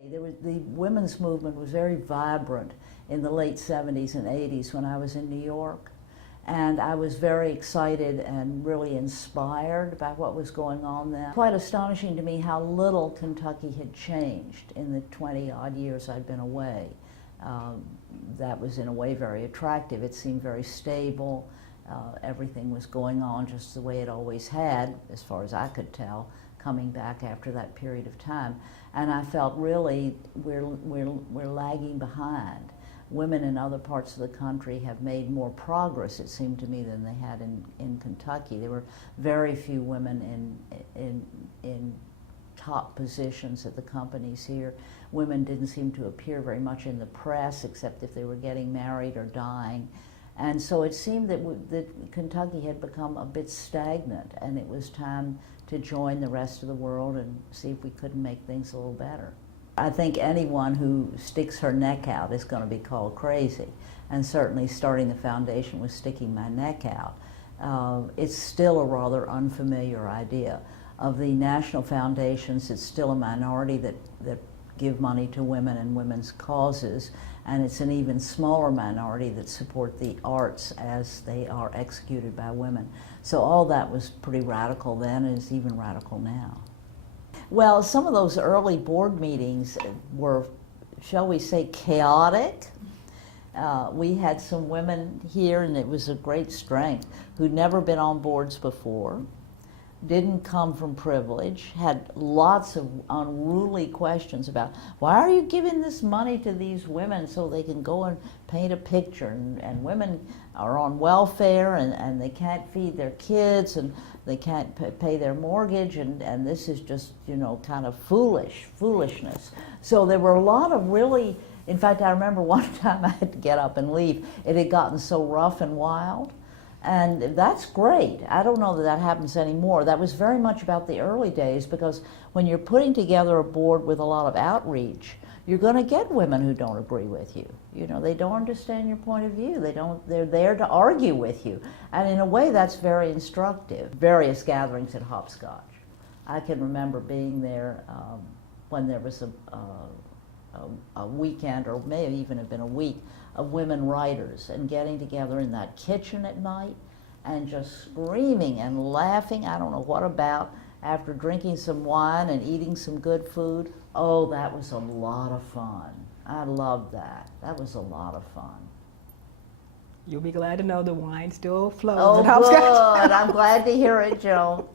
The women's movement was very vibrant in the late 70s and 80s when I was in New York. And I was very excited and really inspired by what was going on then. Quite astonishing to me how little Kentucky had changed in the 20-odd years I'd been away. That was in a way very attractive. It seemed very stable. Everything was going on just the way it always had, as far as I could tell, coming back after that period of time. And I felt really we're lagging behind. Women in other parts of the country have made more progress, it seemed to me, than they had in Kentucky. There were very few women in top positions at the companies here. Women didn't seem to appear very much in the press, except if they were getting married or dying. And so it seemed that Kentucky had become a bit stagnant, and it was time to join the rest of the world and see if we couldn't make things a little better. I think anyone who sticks her neck out is going to be called crazy, and certainly starting the foundation was sticking my neck out. It's still a rather unfamiliar idea. Of the national foundations, it's still a minority that give money to women and women's causes, and it's an even smaller minority that support the arts as they are executed by women. So all that was pretty radical then, and is even radical now. Well, some of those early board meetings were, shall we say, chaotic. We had some women here, and it was a great strength, who'd never been on boards before, didn't come from privilege, had lots of unruly questions about, why are you giving this money to these women so they can go and paint a picture, and women are on welfare, and they can't feed their kids, and they can't pay their mortgage, and this is just, you know, kind of foolishness. So there were a lot of really, in fact, I remember one time I had to get up and leave. It had gotten so rough and wild. And that's great. I don't know that that happens anymore. That was very much about the early days, because when you're putting together a board with a lot of outreach, you're going to get women who don't agree with you. You know, they don't understand your point of view. They're there to argue with you. And in a way, that's very instructive. Various gatherings at Hopscotch. I can remember being there when there was a weekend, or may have even have been a week, of women writers, and getting together in that kitchen at night and just screaming and laughing, I don't know what about, after drinking some wine and eating some good food. Oh, that was a lot of fun. I loved that. That was a lot of fun. You'll be glad to know the wine still flows Oh, at Hopscotch. good. I'm glad to hear it, Joe.